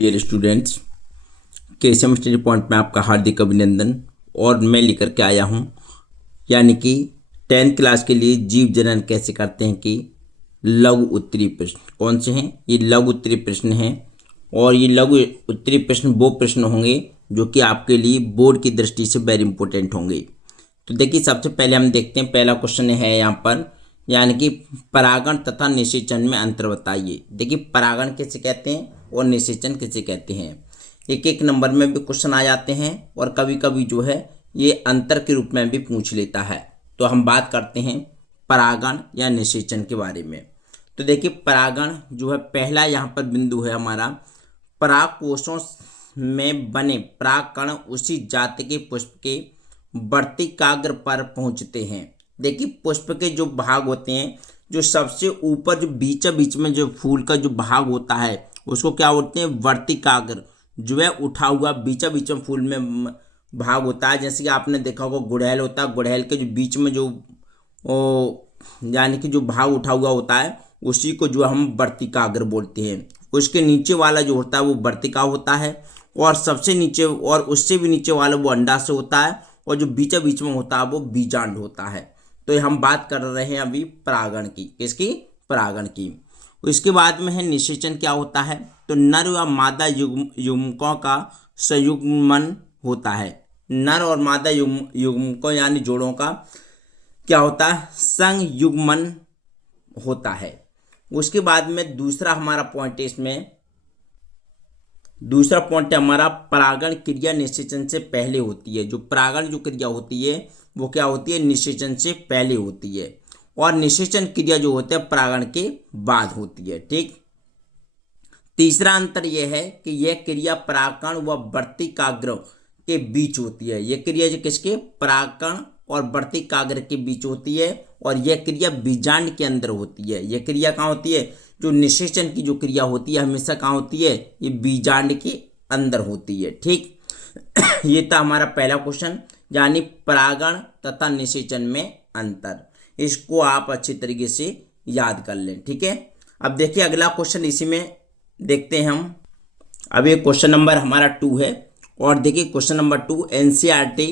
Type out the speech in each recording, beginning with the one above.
Dear students, Keshav study point में आपका हार्दिक अभिनंदन। और मैं लेकर के आया हूँ यानी कि 10th क्लास के लिए जीव जनन कैसे करते हैं कि लघु उत्तरीय प्रश्न कौन से हैं। ये लघु उत्तरीय प्रश्न हैं और ये लघु उत्तरीय प्रश्न वो प्रश्न होंगे जो कि आपके लिए बोर्ड की दृष्टि से वेरी इंपॉर्टेंट होंगे। तो देखिए, सबसे पहले हम देखते हैं, पहला क्वेश्चन है यहाँ पर, यानी कि परागण तथा निषेचन में अंतर बताइए। देखिए, परागण किसे कहते हैं और निषेचन किसे कहते हैं, एक एक नंबर में भी क्वेश्चन आ जाते हैं और कभी कभी जो है ये अंतर के रूप में भी पूछ लेता है। तो हम बात करते हैं परागण या निषेचन के बारे में। तो देखिए, परागण जो है पहला यहाँ पर बिंदु है हमारा, परागकोशों में बने परागकण उसी जाति के पुष्प के वर्तिकाग्र पर पहुंचते हैं। देखिए, पुष्प के जो भाग होते हैं, जो सबसे ऊपर जो बीच में जो फूल का जो भाग होता है उसको क्या बोलते हैं, वर्तिकाग्र। जो है उठा हुआ बीच में फूल में भाग होता है। जैसे कि आपने देखा होगा गुड़हल होता है, गुड़हल के जो बीच में जो यानी कि जो भाग उठा हुआ होता है उसी को जो हम वर्तिकाग्र बोलते हैं। उसके नीचे वाला जो होता है वो वर्तिका होता है और सबसे नीचे और उससे भी नीचे वाला वो अंडा से होता है और जो बीच में होता है वो बीजांड होता है। तो ये हम बात कर रहे हैं अभी परागण की, किसकी, परागण की। इसके बाद में है निषेचन क्या होता है। तो नर व मादा युग्मकों का संयुग्मन होता है। नर और मादा युग्मकों यानी जोड़ों का क्या होता है, संयुग्मन होता है। उसके बाद में दूसरा हमारा पॉइंट है, इसमें दूसरा पॉइंट है हमारा, परागण क्रिया निषेचन से पहले होती है। जो परागण जो क्रिया होती है वो क्या होती है, निषेचन से पहले होती है और निषेचन क्रिया जो होती है परागण के बाद होती है। ठीक। तीसरा अंतर यह है कि यह क्रिया परागकण व वर्तिकाग्र के बीच होती है। यह क्रिया जो किसके, परागकण और वर्तिकाग्र के बीच होती है और यह क्रिया बीजांड के अंदर होती है। यह क्रिया कहाँ होती है, जो निषेचन की जो क्रिया होती है हमेशा कहाँ होती है, ये बीजांड के अंदर होती है। ठीक। ये था हमारा पहला क्वेश्चन, यानी परागण तथा निषेचन में अंतर। इसको आप अच्छी तरीके से याद कर लें। ठीक है। अब देखिए अगला क्वेश्चन इसी में देखते हैं हम। अब ये क्वेश्चन नंबर हमारा 2 है और देखिए क्वेश्चन नंबर 2 एनसीईआरटी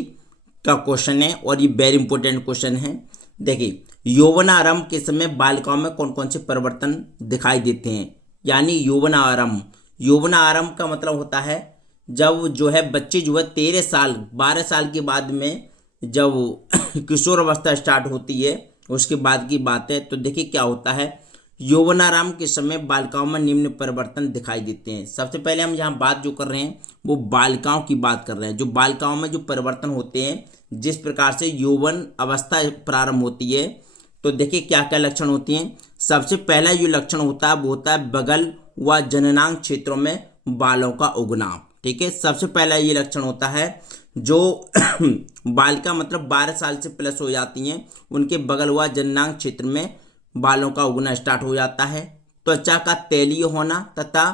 का क्वेश्चन है और ये वेरी इंपॉर्टेंट क्वेश्चन है। देखिए, यौवनारंभ के समय बालिकाओं में कौन कौन से परिवर्तन दिखाई देते हैं। यानी यौवनारंभ, यौवनारंभ का मतलब होता है जब जो है बच्चे जो है 13 साल 12 साल के बाद में जब किशोर अवस्था स्टार्ट होती है उसके बाद की बात है। तो देखिए क्या होता है, यौवनारंभ के समय बालिकाओं में निम्न परिवर्तन दिखाई देते हैं। सबसे पहले हम यहाँ बात जो कर रहे हैं वो बालिकाओं की बात कर रहे हैं। जो बालिकाओं में जो परिवर्तन होते हैं, जिस प्रकार से यौवन अवस्था प्रारंभ होती है, तो देखिए क्या क्या लक्षण होती हैं। सबसे पहला जो लक्षण होता है वो होता है बगल व जननांग क्षेत्रों में बालों का उगना। ठीक है, सबसे पहला ये लक्षण होता है जो बालिका मतलब 12 साल से प्लस हो जाती हैं उनके बगल व जननांग क्षेत्र में बालों का उगना स्टार्ट हो जाता है। त्वचा का तैलीय होना तथा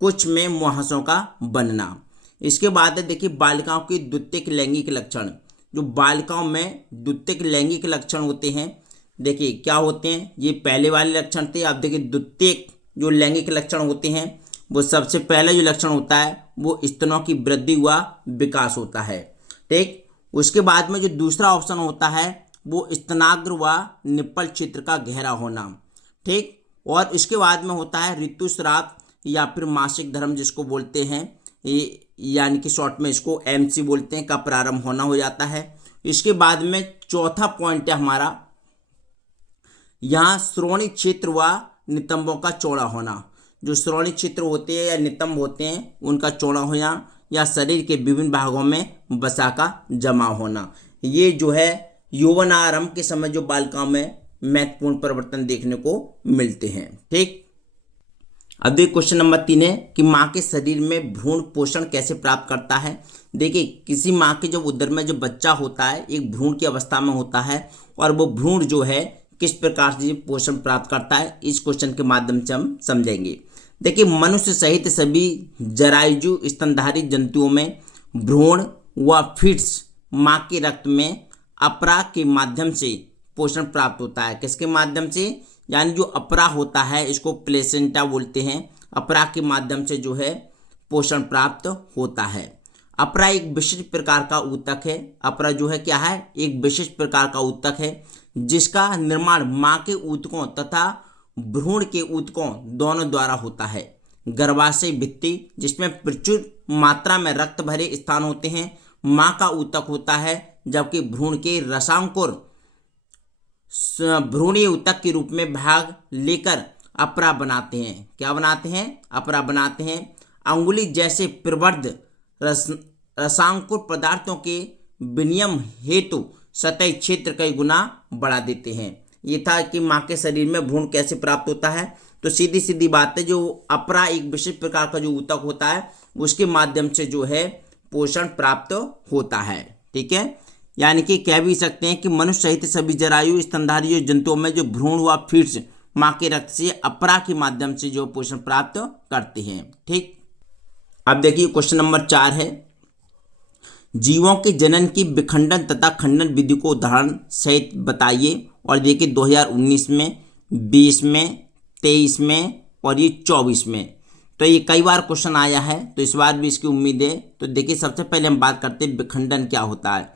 कुछ में मुहासों का बनना। इसके बाद है देखिए बालिकाओं की द्वितीयक लैंगिक लक्षण। जो बालिकाओं में द्वितीयक लैंगिक लक्षण होते हैं, देखिए क्या होते हैं, ये पहले वाले लक्षण थे। अब देखिए द्वितीयक जो लैंगिक लक्षण होते हैं वो सबसे पहला जो लक्षण होता है वो स्तनों की वृद्धि व विकास होता है। ठीक। उसके बाद में जो दूसरा ऑप्शन होता है वो स्तनाग्र व निप्पल क्षेत्र का गहरा होना। ठीक। और इसके बाद में होता है ऋतुस्राव या फिर मासिक धर्म जिसको बोलते हैं, यानी कि शॉर्ट में इसको एमसी बोलते हैं, का प्रारंभ होना हो जाता है। इसके बाद में चौथा पॉइंट है हमारा, यहाँ श्रोणि क्षेत्र व नितंबों का चौड़ा होना। जो श्रोणि क्षेत्र होते हैं या नितंब होते हैं उनका चौड़ा होना या शरीर के विभिन्न भागों में वसा का जमा होना, ये जो है यौवनारंभ के समय जो बालिकाओं में महत्वपूर्ण परिवर्तन देखने को मिलते हैं। ठीक। अब देखिए क्वेश्चन नंबर 3 है कि माँ के शरीर में भ्रूण पोषण कैसे प्राप्त करता है। देखिए, किसी माँ के जब उदर में जो बच्चा होता है एक भ्रूण की अवस्था में होता है और वो भ्रूण जो है किस प्रकार से पोषण प्राप्त करता है, इस क्वेश्चन के माध्यम से हम समझेंगे। देखिए, मनुष्य सहित सभी जरायुजु स्तनधारी जंतुओं में भ्रूण व फीड्स माँ के रक्त में अपरा के माध्यम से पोषण प्राप्त होता है। किसके माध्यम से, यानी जो अपरा होता है इसको प्लेसेंटा बोलते हैं। अपरा के माध्यम से जो है पोषण प्राप्त होता है। अपरा एक विशिष्ट प्रकार का ऊतक है। अपरा जो है क्या है, एक विशिष्ट प्रकार का ऊतक है जिसका निर्माण मां के ऊतकों तथा भ्रूण के ऊतकों दोनों द्वारा होता है। गर्भाशय भित्ति जिसमें प्रचुर मात्रा में रक्त भरे स्थान होते हैं मां का ऊतक होता है, जबकि भ्रूण के रसांकुर भ्रूणीय ऊतक के रूप में भाग लेकर अपरा बनाते हैं। क्या बनाते हैं, अपरा बनाते हैं। अंगुली जैसे प्रवर्ध रसांकुर पदार्थों के विनिमय हेतु सतही क्षेत्र कई गुना बढ़ा देते हैं। ये था कि मां के शरीर में भ्रूण कैसे प्राप्त होता है। तो सीधी सीधी बात है, जो अपरा एक विशिष्ट प्रकार का जो ऊतक होता है उसके माध्यम से जो है पोषण प्राप्त होता है। ठीक है, यानी कि कह भी सकते हैं कि मनुष्य सहित सभी जरायु स्तनधारी जंतुओं में जो भ्रूण व फीड्स मां के रक्त से अपरा के माध्यम से जो पोषण प्राप्त करते हैं। ठीक, अब देखिए क्वेश्चन नंबर 4 है, जीवों के जनन की विखंडन तथा खंडन विधि को उदाहरण सहित बताइए। और देखिए 2019 में, 20 में, 23 में और ये 24 में, तो ये कई बार क्वेश्चन आया है, तो इस बार भी इसकी उम्मीद है। तो देखिए सबसे पहले हम बात करते हैं विखंडन क्या होता है।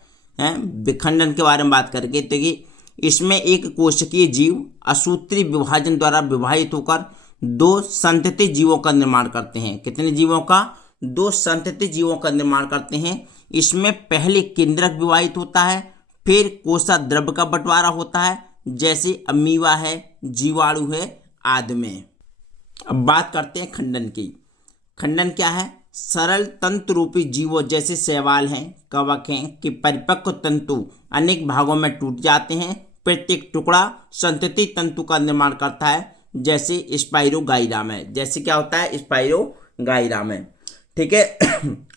विखंडन के बारे में बात करके, देखिए इसमें एक कोशिकीय जीव असूत्री विभाजन द्वारा विभाजित होकर 2 संतति जीवों का निर्माण करते हैं। कितने जीवों का, 2 संतति जीवों का निर्माण करते हैं। इसमें पहले केंद्रक विभाजित होता है, फिर कोसा द्रव्य का बंटवारा होता है, जैसे अमीबा है, जीवाणु है आदि में। अब बात करते हैं खंडन की। खंडन क्या है, सरल तंतु रूपी जीवों जैसे शैवाल हैं, कवक हैं कि परिपक्व तंतु अनेक भागों में टूट जाते हैं। प्रत्येक टुकड़ा संतति तंतु का निर्माण करता है, जैसे स्पाइरोगाइरा है। जैसे क्या होता है, स्पाइरोगाइरा में। ठीक है,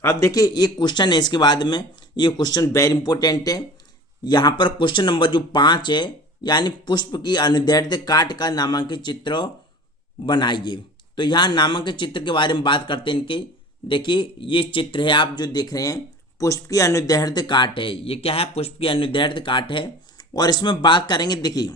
अब देखिए एक क्वेश्चन है इसके बाद में, ये क्वेश्चन वेरी इंपॉर्टेंट है। यहाँ पर क्वेश्चन नंबर जो 5 है, यानी पुष्प की अनुदैर्ध्य काट का नामांकित चित्र बनाइए। तो यहाँ नामांकित चित्र के बारे में बात करते हैं इनके। देखिए ये चित्र है, आप जो देख रहे हैं पुष्प की अनुदैर्ध्य काट है। ये क्या है, पुष्प की अनुदैर्ध्य काट है। और इसमें बात करेंगे, देखिए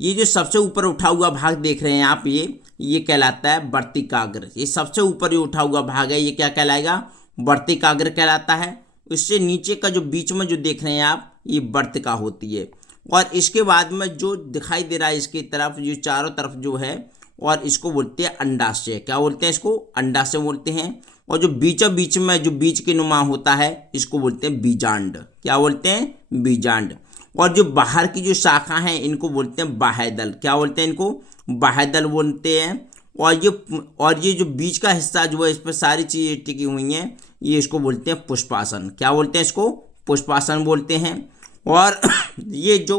ये जो सबसे ऊपर उठा हुआ भाग देख रहे हैं आप, ये कहलाता है वर्तिकाग्र। ये सबसे ऊपर जो उठा हुआ भाग है ये क्या कहलाएगा, वर्तिकाग्र कहलाता है। इससे नीचे का जो बीच में जो देख रहे हैं आप, ये वर्तिका होती है। और इसके बाद में जो दिखाई दे रहा है इसकी तरफ, जो चारों तरफ जो है, और इसको बोलते हैं अंडाशय। क्या बोलते हैं इसको, अंडाशय बोलते हैं। और जो बीचों बीच में जो बीज के नुमा होता है इसको बोलते हैं बीजांड। क्या बोलते हैं, बीजांड। और जो बाहर की जो शाखा हैं इनको बोलते हैं बाह्यदल। क्या बोलते हैं इनको, बाह्यदल बोलते हैं। और ये जो बीच का हिस्सा जो है, इस पर सारी चीज़ें टिकी हुई हैं, ये इसको बोलते हैं पुष्पासन। क्या बोलते हैं इसको, पुष्पासन बोलते हैं। और ये जो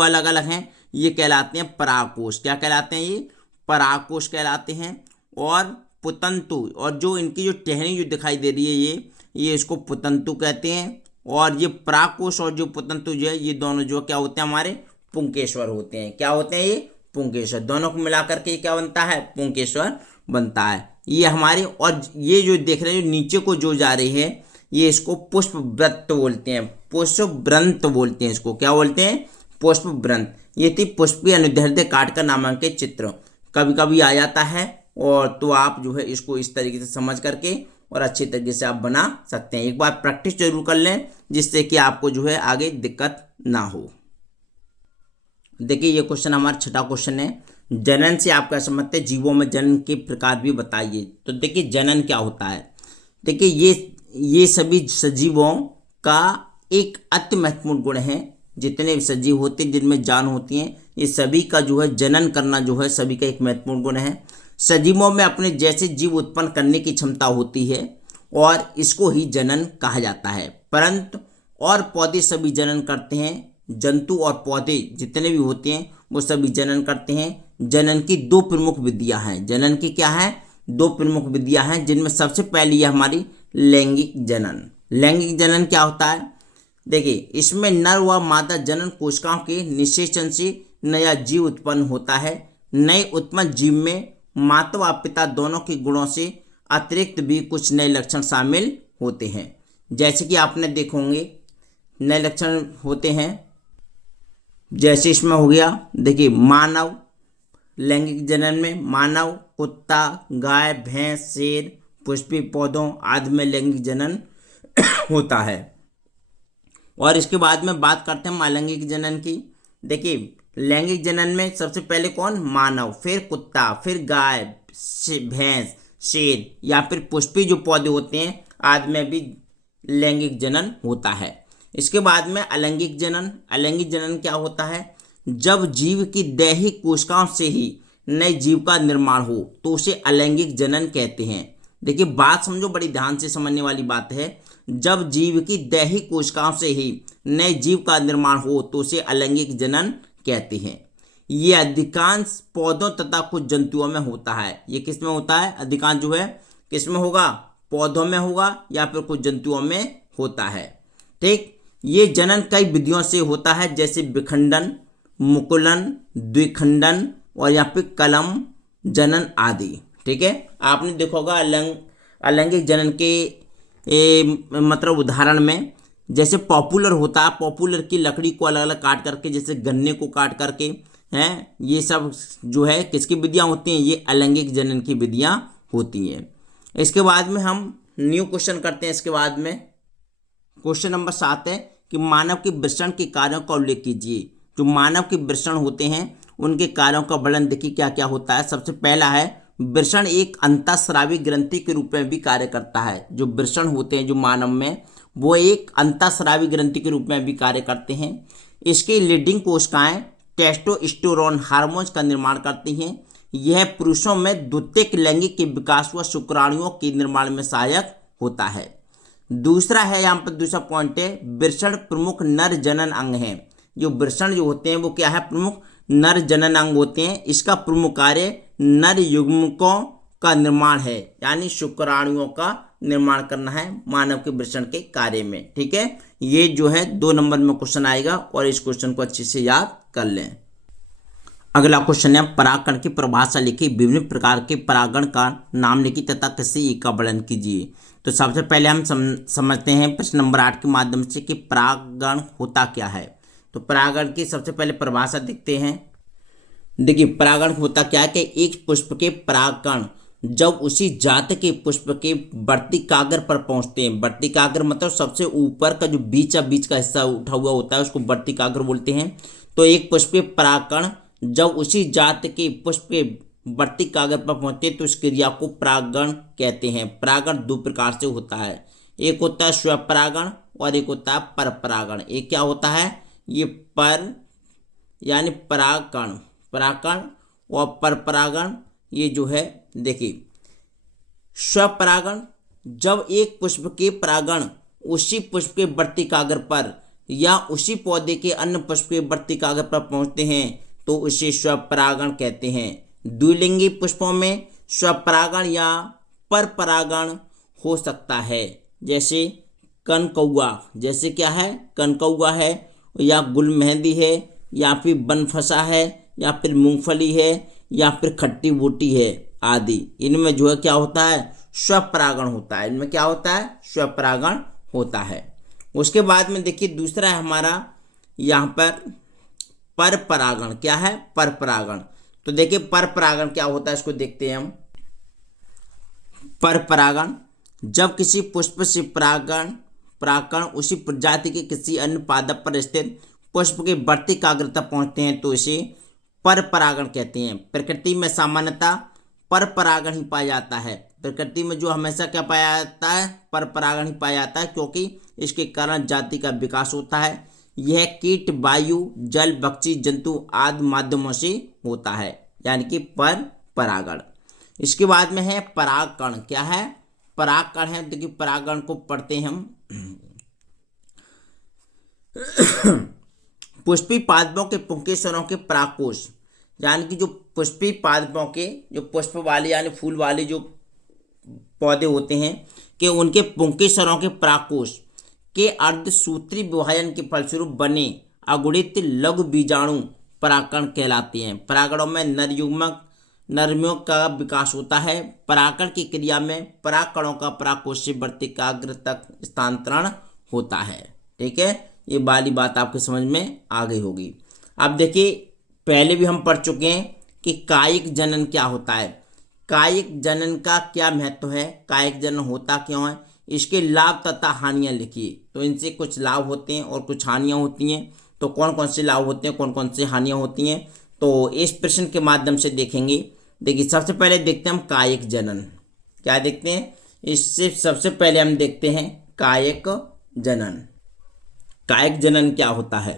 अलग अलग हैं ये कहलाते हैं परागकोश। क्या कहलाते हैं, ये परागकोश कहलाते हैं। और पुतंतु, और जो इनकी जो टहनी जो दिखाई दे रही है ये इसको पुतंतु कहते हैं। और ये परागकोश और जो पुतंतु जो है, ये दोनों जो क्या होते हैं, हमारे पुंकेश्वर होते हैं। क्या होते हैं, ये पुंकेश्वर। दोनों को मिलाकर के क्या बनता है, पुंकेश्वर बनता है। ये हमारे, और ये जो देख रहे हैं नीचे को जो जा रही है, ये इसको पुष्पव्रत बोलते हैं, पुष्पव्रंत बोलते हैं इसको। क्या बोलते हैं, पुष्पव्रंत। ये थी पुष्प की अनुदैर्ध्य काट का नामांकित चित्र। कभी कभी आ जाता है, और तो आप जो है इसको इस तरीके से समझ करके और अच्छी तरीके से आप बना सकते हैं। एक बार प्रैक्टिस जरूर कर लें, जिससे कि आपको जो है आगे दिक्कत ना हो। देखिए ये क्वेश्चन हमारा 6ठा क्वेश्चन है, जनन से आप क्या समझते हैं, जीवों में जनन के प्रकार भी बताइए। तो देखिए जनन क्या होता है। देखिए ये सभी सजीवों का एक अति महत्वपूर्ण गुण है। जितने भी सजीव होते हैं जिनमें जान होती है, ये सभी का जो है जनन करना जो है सभी का एक महत्वपूर्ण गुण है। सजीवों में अपने जैसे जीव उत्पन्न करने की क्षमता होती है, और इसको ही जनन कहा जाता है। परंतु और पौधे सभी जनन करते हैं। जंतु और पौधे जितने भी होते हैं वो सभी जनन करते हैं। जनन की 2 प्रमुख विधियां हैं। जनन की क्या है, 2 प्रमुख विधियां हैं, जिनमें सबसे पहली है हमारी लैंगिक जनन। लैंगिक जनन क्या होता है, देखिए इसमें नर व मादा जनन कोशिकाओं के निषेचन से नया जीव उत्पन्न होता है। नए उत्पन्न जीव में माता व पिता दोनों के गुणों से अतिरिक्त भी कुछ नए लक्षण शामिल होते हैं। जैसे कि आपने देखे होंगे नए लक्षण होते हैं, जैसे इसमें हो गया, देखिए मानव लैंगिक जनन में मानव, कुत्ता, गाय, भैंस, शेर, पुष्पी पौधों आदि में लैंगिक जनन होता है। और इसके बाद में बात करते हैं अलैंगिक जनन की। देखिए लैंगिक जनन में सबसे पहले कौन, मानव, फिर कुत्ता, फिर गाय, भैंस, शेर या फिर पुष्पी जो पौधे होते हैं आदि में भी लैंगिक जनन होता है। इसके बाद में अलैंगिक जनन। अलैंगिक जनन क्या होता है, जब जीव की दैहिक कोशिकाओं से ही नए जीव का निर्माण हो तो उसे अलैंगिक जनन कहते हैं। देखिए बात समझो, बड़ी ध्यान से समझने वाली बात है। जब जीव की दैहिक कोशिकाओं से ही नए जीव का निर्माण हो तो उसे अलैंगिक जनन कहते हैं। ये अधिकांश पौधों तथा कुछ जंतुओं में होता है। ये किस में होता है, अधिकांश जो है किस में होगा, पौधों में होगा या फिर कुछ जंतुओं में होता है। ठीक, ये जनन कई विधियों से होता है, जैसे विखंडन, मुकुलन, द्विखंडन और या फिर कलम जनन आदि। ठीक है, आपने देखा होगा अलैंगिक जनन के मतलब उदाहरण में जैसे पॉपुलर होता है, पॉपुलर की लकड़ी को अलग अलग काट करके, जैसे गन्ने को काट करके हैं, ये सब जो है किसकी विधियां होती हैं, ये अलैंगिक जनन की विधियां होती हैं। इसके बाद में हम न्यू क्वेश्चन करते हैं। इसके बाद में क्वेश्चन नंबर 7 है कि मानव के वृषण के कार्यों का उल्लेख कीजिए। जो मानव के वृषण होते हैं उनके कार्यों का वर्णन देखिए क्या क्या होता है। सबसे पहला है, वृषण एक अंतःस्रावी ग्रंथि के रूप में भी कार्य करता है। जो वृषण होते हैं जो मानव में, वो एक अंतःस्रावी ग्रंथि के रूप में भी कार्य करते हैं। इसकी लीडिंग कोशिकाएं टेस्टोस्टेरोन हार्मोन्स का निर्माण करती हैं। यह पुरुषों में द्वितीयक लैंगिक के विकास व शुक्राणुओं के निर्माण में सहायक होता है। दूसरा है, यहाँ पर दूसरा पॉइंट है, वृषण प्रमुख नर जनन अंग है। जो वृषण जो होते हैं वो क्या है, प्रमुख नर जनन अंग होते हैं। इसका प्रमुख कार्य नर युग्मकों का निर्माण है, यानी शुक्राणुओं का निर्माण करना है मानव के वृषण के कार्य में। ठीक है, ये जो है 2 नंबर में क्वेश्चन आएगा और इस क्वेश्चन को अच्छे से याद कर लें। अगला क्वेश्चन है, परागकण की परिभाषा लिखी, विभिन्न प्रकार के परागण का नाम लिखी तथा किसी एक का वर्णन कीजिए। तो सबसे पहले हम समझते हैं प्रश्न नंबर 8 के माध्यम से कि परागण होता क्या है। तो परागण की सबसे पहले परिभाषा देखते हैं। देखिए परागण होता क्या है कि एक पुष्प के परागकण जब उसी जाति के पुष्प के वर्तिकाग्र पर पहुंचते हैं। वर्तिकाग्र मतलब सबसे ऊपर का जो बीच का हिस्सा उठा हुआ होता है उसको वर्तिकाग्र बोलते हैं। तो एक पुष्प के परागकण जब उसी जाति के पुष्प के वर्तिकाग्र पर पहुंचते हैं तो इस क्रिया को परागण कहते हैं। परागण 2 प्रकार से होता है, एक होता है स्वपरागण और एक होता है परपरागण। एक क्या होता है, ये पर यानी परागकण और परपरागण, ये जो है देखिए स्वपरागण जब एक पुष्प के परागण उसी पुष्प के वर्तिकाग्र पर या उसी पौधे के अन्य पुष्प के वर्तिकाग्र पर पहुंचते हैं तो उसे स्वपरागण कहते हैं। द्विलिंगी पुष्पों में स्वपरागण या परपरागण हो सकता है, जैसे कनकौआ, जैसे क्या है कनकौआ है, या गुलमेहंदी है, या फिर बनफसा है, या फिर मूंगफली है, या फिर खट्टी बूटी है आदि। इनमें जो है क्या होता है, स्वपरागण होता है। इनमें क्या होता है, स्वपरागण होता है। उसके बाद में देखिए दूसरा है हमारा यहाँ पर परपरागण। क्या है, परपरागण। तो देखिए परपरागण क्या होता है इसको देखते हैं हम। परपरागण जब किसी पुष्प से परागकण उसी प्रजाति के किसी अन्य पादप पर स्थित पुष्प के वर्तिकाग्र तक पहुंचते हैं तो इसे परपरागण कहते हैं। प्रकृति में सामान्यतः परपरागण ही पाया जाता है। प्रकृति में जो हमेशा क्या पाया जाता है, परपरागण ही पाया जाता है, क्योंकि इसके कारण जाति का विकास होता है। यह कीट, वायु, जल, पक्षी, जंतु आदि माध्यमों से होता है, यानी कि परपरागण। इसके बाद में है परागकण। क्या है, परागकण है। देखिए परागकण को पढ़ते हैं हम। पुष्पी पादपों के पुंकेसरों के परागकोश, यानी कि जो पुष्पी पादपों के जो पुष्प वाले यानी फूल वाले जो पौधे होते हैं कि उनके पुंकेसरों के परागकोश के अर्धसूत्री विभाजन के फलस्वरूप बने अगुणित लघु बीजाणु परागकण कहलाते हैं। परागणों में नरमियों का विकास होता है। परागकण की क्रिया में परागकणों का परागकोश से वर्तिकाग्र तक स्थानांतरण होता है। ठीक है, ये वाली बात आपके समझ में आ गई होगी। अब देखिए पहले भी हम पढ़ चुके हैं कि कायिक जनन क्या होता है, कायिक जनन का क्या महत्व है, कायिक जनन होता क्यों है, इसके लाभ तथा हानियां लिखिए। तो इनसे कुछ लाभ होते हैं और कुछ हानियां होती हैं। तो कौन कौन से लाभ होते हैं, कौन कौन से हानियां होती हैं, तो इस प्रश्न के माध्यम से देखेंगे। देखिए सबसे पहले देखते हैं हम कायिक जनन। क्या देखते हैं, इससे सबसे पहले हम देखते हैं कायिक जनन। कायिक जनन क्या होता है,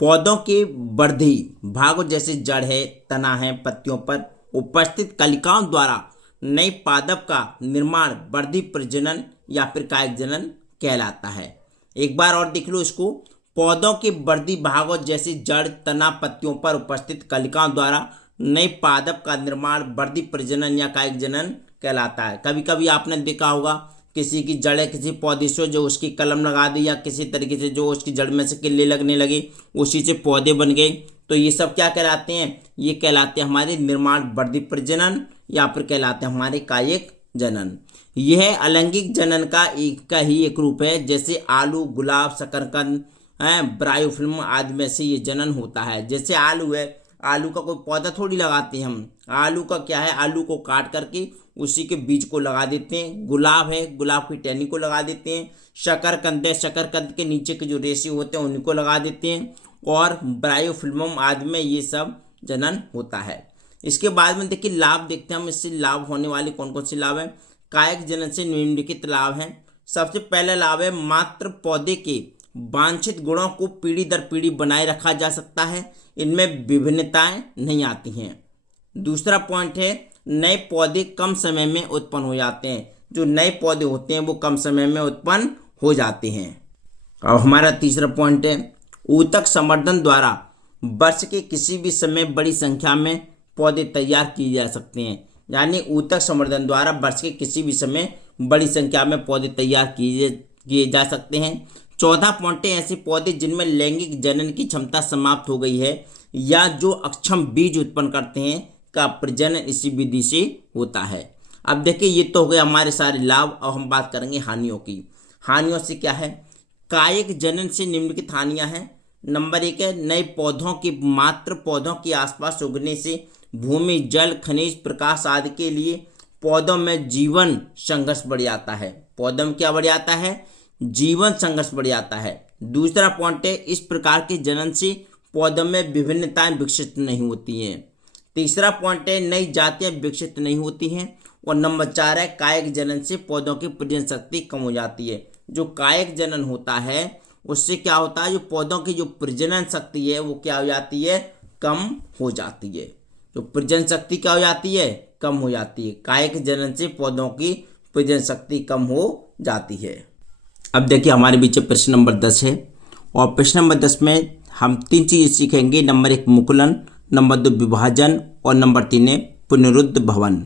पौधों के वृद्धि भागों जैसे जड़ है, तना है, पत्तियों पर उपस्थित कलिकाओं द्वारा नई पादप का निर्माण वृद्धि प्रजनन या फिर कायिक जनन कहलाता है। एक बार और देख लो इसको, पौधों के वृद्धि भागों जैसे जड़, तना, पत्तियों पर उपस्थित कलिकाओं द्वारा नई पादप का निर्माण वृद्धि प्रजनन या कायिक जनन कहलाता है। कभी कभी आपने देखा होगा किसी की जड़ है, किसी पौधे से जो उसकी कलम लगा दी या किसी तरीके से जो उसकी जड़ में से किल्ले लगने लगे, उसी से पौधे बन गए, तो ये सब क्या कहलाते हैं, ये कहलाते हैं हमारे निर्माण वृद्धि प्रजनन या फिर कहलाते हैं हमारे कायिक जनन। यह अलैंगिक जनन का ही एक रूप है। जैसे आलू, गुलाब, शकरकंद, ब्रायोफिल्म आदि में से ये जनन होता है। जैसे आलू है, आलू का कोई पौधा थोड़ी लगाते हैं हम, आलू का क्या है, आलू को काट करके उसी के बीज को लगा देते हैं। गुलाब है, गुलाब की टहनी को लगा देते हैं। शकरकंद है, शकरकंद के नीचे के जो रेशे होते हैं उन्हीं को लगा देते हैं। और ब्रायोफिल्मम आदि में ये सब जनन होता है। इसके बाद में देखिए लाभ देखते हैं हम, इससे लाभ होने वाले कौन कौन से लाभ हैं। कायिक जनन से निम्नलिखित लाभ हैं। सबसे पहला लाभ है मात्र पौधे के वांछित गुणों को पीढ़ी दर पीढ़ी बनाए रखा जा सकता है, इनमें विभिन्नताएं नहीं आती हैं। दूसरा पॉइंट है नए पौधे कम समय में उत्पन्न हो जाते हैं। जो नए पौधे होते हैं वो कम समय में उत्पन्न हो जाते हैं। और हमारा तीसरा पॉइंट है ऊतक संवर्धन द्वारा वर्ष के किसी भी समय बड़ी संख्या में पौधे तैयार किए जा सकते हैं। यानी ऊतक संवर्धन द्वारा वर्ष के किसी भी समय बड़ी संख्या में पौधे तैयार किए जा सकते हैं। चौथा पॉइंट है ऐसे पौधे जिनमें लैंगिक जनन की क्षमता समाप्त हो गई है या जो अक्षम बीज उत्पन्न करते हैं का प्रजनन इसी विधि से होता है। अब देखिए ये तो हो गए हमारे सारे लाभ। अब हम बात करेंगे हानियों की। हानियों से क्या है, कायिक जनन से निम्नलिखित हानियां हैं। नंबर 1 है नए पौधों के मात्र पौधों के आसपास उगने से भूमि, जल, खनिज, प्रकाश आदि के लिए पौधों में जीवन संघर्ष बढ़ जाता है। पौधों में क्या बढ़ जाता है, जीवन संघर्ष बढ़ जाता है। दूसरा पॉइंट है इस प्रकार के जनन से पौधों में विभिन्नताएं विकसित नहीं होती हैं। तीसरा पॉइंट है नई जातियां विकसित नहीं होती हैं। और नंबर 4 है कायिक जनन से पौधों की प्रजनन शक्ति कम हो जाती है। जो कायिक जनन होता है उससे क्या होता है, जो पौधों की जो प्रजनन शक्ति है वो क्या हो जाती है, कम हो जाती है। जो प्रजनन शक्ति क्या हो जाती है, कम हो जाती है। कायिक जनन से पौधों की प्रजनन शक्ति कम हो जाती है। अब देखिए हमारे बीच प्रश्न नंबर 10 है और प्रश्न नंबर 10 में हम 3 चीज़ें सीखेंगे। नंबर 1 मुकुलन, नंबर 2 विभाजन और नंबर 3 है पुनरुद्ध भवन।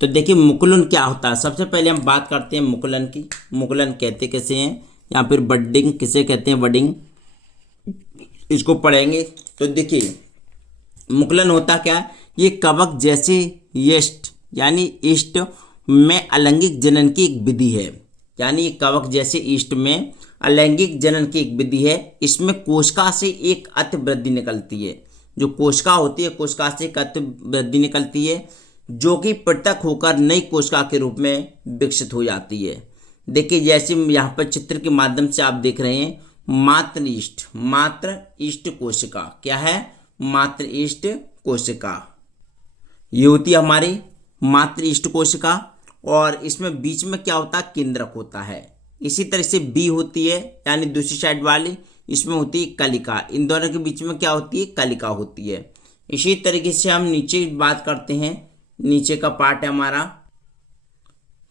तो देखिए मुकुलन क्या होता है, सबसे पहले हम बात करते हैं मुकुलन की। मुकुलन कहते कैसे हैं या फिर बडिंग किसे कहते हैं, बडिंग, इसको पढ़ेंगे। तो देखिए मुकुलन होता क्या है, ये कवक जैसे यीस्ट यानी ईस्ट में अलैंगिक जनन की एक विधि है। यानी ये कवक जैसे ईस्ट में अलैंगिक जनन की एक विधि है। इसमें कोशिका से एक अतिवृद्धि निकलती है। जो कोशिका होती है, कोशिका से एक अतिवृद्धि निकलती है जो कि पृथक होकर नई कोशिका के रूप में विकसित हो जाती है। देखिए जैसे यहाँ पर चित्र के माध्यम से आप देख रहे हैं मात्र ईस्ट कोशिका। क्या है, मात्र ईस्ट कोशिका। ये होती है हमारी मात्र ईस्ट कोशिका। और इसमें बीच में क्या होता है, केंद्रक होता है। इसी तरह से बी होती है यानी दूसरी साइड वाली, इसमें होती है कलिका। इन दोनों के बीच में क्या होती है, कलिका होती है। इसी तरीके से हम नीचे बात करते हैं। नीचे का पार्ट है हमारा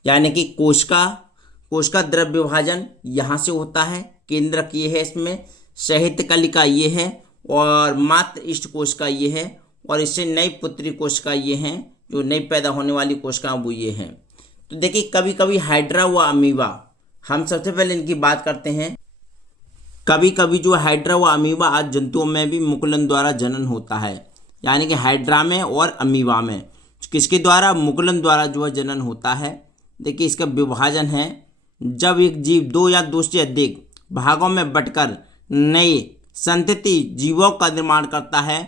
यानी कि कोशिका द्रव्य विभाजन यहाँ से होता है। केंद्रक ये है, इसमें सहित कलिका ये है और मात्र ईस्ट कोशिका ये है। और इससे नई पुत्री कोशिका ये हैं, जो नई पैदा होने वाली कोशिका वो ये हैं। तो देखिए कभी कभी हाइड्रा व अमीबा, हम सबसे पहले इनकी बात करते हैं। कभी कभी जो हाइड्रा व अमीबा आदि जंतुओं में भी मुकुलन द्वारा जनन होता है। यानी कि हाइड्रा में और अमीबा में किसके द्वारा, मुकुलन द्वारा जो है जनन होता है। देखिए इसका विभाजन है, जब एक जीव 2 या 2 से अधिक भागों में बंटकर नए संतति जीवों का निर्माण करता है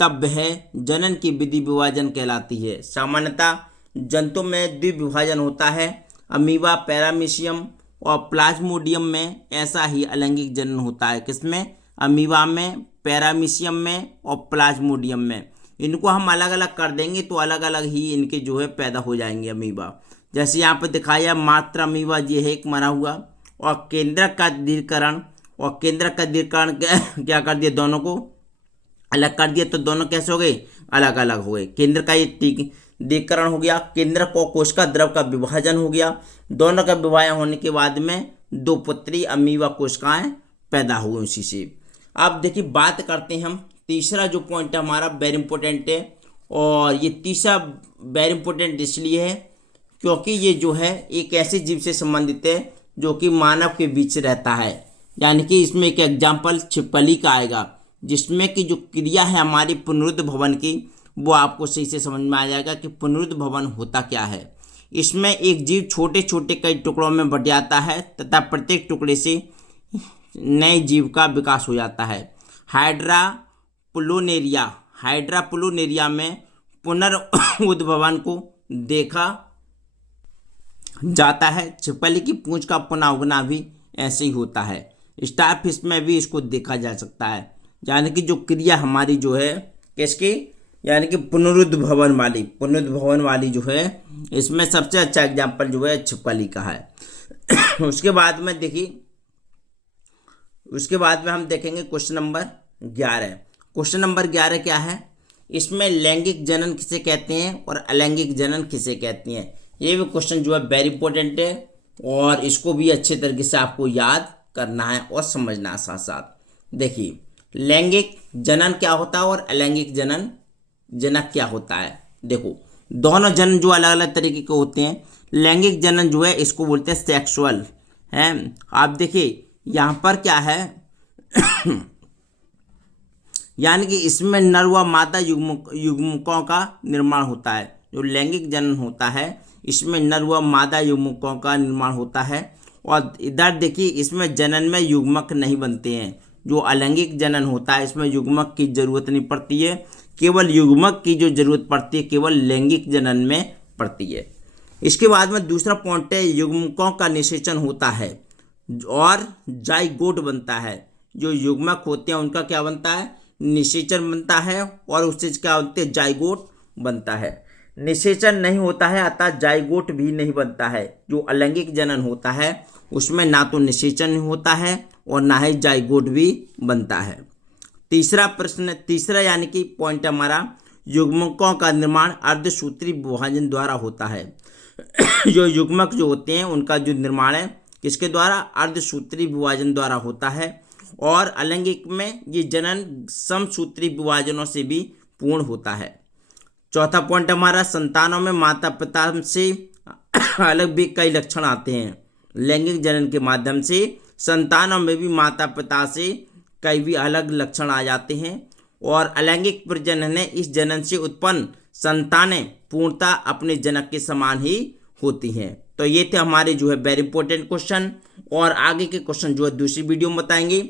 तब वह जनन की विधि विभाजन कहलाती है। सामान्यतः जंतु में द्विविभाजन होता है, अमीबा, पैरामीशियम और प्लाज्मोडियम में ऐसा ही अलैंगिक जनन होता है। किसमें? अमीबा में, पैरामीशियम में और प्लाज्मोडियम में। इनको हम अलग अलग कर देंगे तो अलग अलग ही इनके जो है पैदा हो जाएंगे अमीबा। जैसे यहाँ पर दिखाया मात्र अमीबा ये है एक मरा हुआ, और केंद्रक का दीर्घकरण, और केंद्रक का दीर्घकरण क्या कर दिया, दोनों को अलग कर दिया, तो दोनों कैसे हो गए? अलग अलग हो गए। केंद्र का ये दीर्घकरण हो गया, केंद्रक और कोशिका द्रव का विभाजन हो गया। दोनों का विभाजन होने के बाद में दो पुत्री अमीबा कोशिकाएं पैदा हुई उसी से। अब देखिए बात करते हैं हम तीसरा जो पॉइंट है हमारा वेरी इंपॉर्टेंट है, और ये तीसरा वेरी इंपॉर्टेंट इसलिए है क्योंकि ये जो है एक ऐसे जीव से संबंधित है जो कि मानव के बीच रहता है। यानी कि इसमें एक एग्जाम्पल छिपकली का आएगा, जिसमें कि जो क्रिया है हमारी पुनरुद्ध भवन की, वो आपको सही से समझ में आ जाएगा कि पुनरुद्ध भवन होता क्या है। इसमें एक जीव छोटे छोटे कई टुकड़ों में बट जाता है तथा प्रत्येक टुकड़े से नए जीव का विकास हो जाता है। हाइड्रा प्लूनेरिया में पुनरुद्भवन को देखा जाता है। छिपकली की पूंछ का पुनः उगना भी ऐसे ही होता है। स्टारफिश में भी इसको देखा जा सकता है। यानी कि जो क्रिया हमारी जो है किसकी, यानी कि पुनरुद्भवन वाली जो है, इसमें सबसे अच्छा एग्जाम्पल जो है छिपकली का है। उसके बाद में हम देखेंगे क्वेश्चन नंबर 11। क्वेश्चन नंबर 11 क्या है? इसमें लैंगिक जनन किसे कहते हैं और अलैंगिक जनन किसे कहते हैं। ये भी क्वेश्चन जो है वेरी इंपॉर्टेंट है, और इसको भी अच्छे तरीके से आपको याद करना है और समझना है साथ साथ। देखिए लैंगिक जनन क्या होता है और अलैंगिक जनक क्या होता है। देखो दोनों जनन जो अलग अलग तरीके के होते हैं। लैंगिक जनन जो है इसको बोलते हैं सेक्सुअल है। आप देखिए यहाँ पर क्या है यानी कि इसमें नर व मादा युग्मकों का निर्माण होता है। जो लैंगिक जनन होता है इसमें नर व मादा युग्मकों का निर्माण होता है, और इधर देखिए इसमें जनन में युग्मक नहीं बनते हैं। जो अलैंगिक जनन होता है इसमें युग्मक की जरूरत नहीं पड़ती है, केवल युग्मक की जो जरूरत पड़ती है केवल लैंगिक जनन में पड़ती है। इसके बाद में दूसरा पॉइंट है युग्मकों का निषेचन होता है और जाइगोट बनता है। जो युग्मक होते हैं उनका क्या बनता है? निषेचन बनता है, और उससे क्या बनते हैं? जाइगोट बनता है। निषेचन नहीं होता है अतः जाइगोट भी नहीं बनता है। जो अलैंगिक जनन होता है उसमें ना तो निषेचन होता है और ना ही जाइगोट भी बनता है। तीसरा यानी कि पॉइंट हमारा, युग्मकों का निर्माण अर्धसूत्री विभाजन द्वारा होता है। जो युग्मक जो होते हैं उनका जो निर्माण है किसके द्वारा? अर्धसूत्री विभाजन द्वारा होता है, और अलैंगिक में ये जनन समसूत्री विभाजनों से भी पूर्ण होता है। चौथा पॉइंट हमारा, संतानों में माता पिता से अलग भी कई लक्षण आते हैं। लैंगिक जनन के माध्यम से संतानों में भी माता पिता से कई भी अलग लक्षण आ जाते हैं, और अलैंगिक प्रजनन है इस जनन से उत्पन्न संतानें पूर्णतः अपने जनक के समान ही होती हैं। तो ये थे हमारे जो है वेरी इंपॉर्टेंट क्वेश्चन, और आगे के क्वेश्चन जो है दूसरी वीडियो में बताएंगे,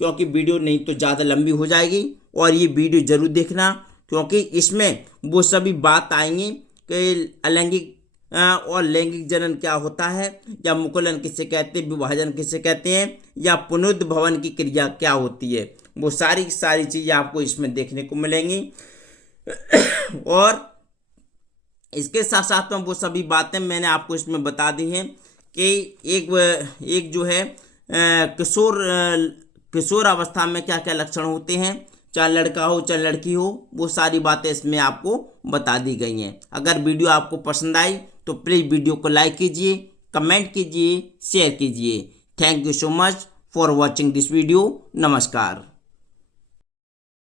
क्योंकि वीडियो नहीं तो ज़्यादा लंबी हो जाएगी। और ये वीडियो जरूर देखना, क्योंकि इसमें वो सभी बात आएंगी कि अलैंगिक और लैंगिक जनन क्या होता है, या मुकुलन किसे कहते हैं, विभाजन किसे कहते हैं, या पुनरुद्भवन की क्रिया क्या होती है। वो सारी चीज़ें आपको इसमें देखने को मिलेंगी। और इसके साथ साथ में वो सभी बातें मैंने आपको इसमें बता दी हैं कि एक जो है किशोर अवस्था में क्या क्या लक्षण होते हैं, चाहे लड़का हो चाहे लड़की हो, वो सारी बातें इसमें आपको बता दी गई हैं। अगर वीडियो आपको पसंद आई तो प्लीज़ वीडियो को लाइक कीजिए, कमेंट कीजिए, शेयर कीजिए। Thank you so much for watching this video. नमस्कार।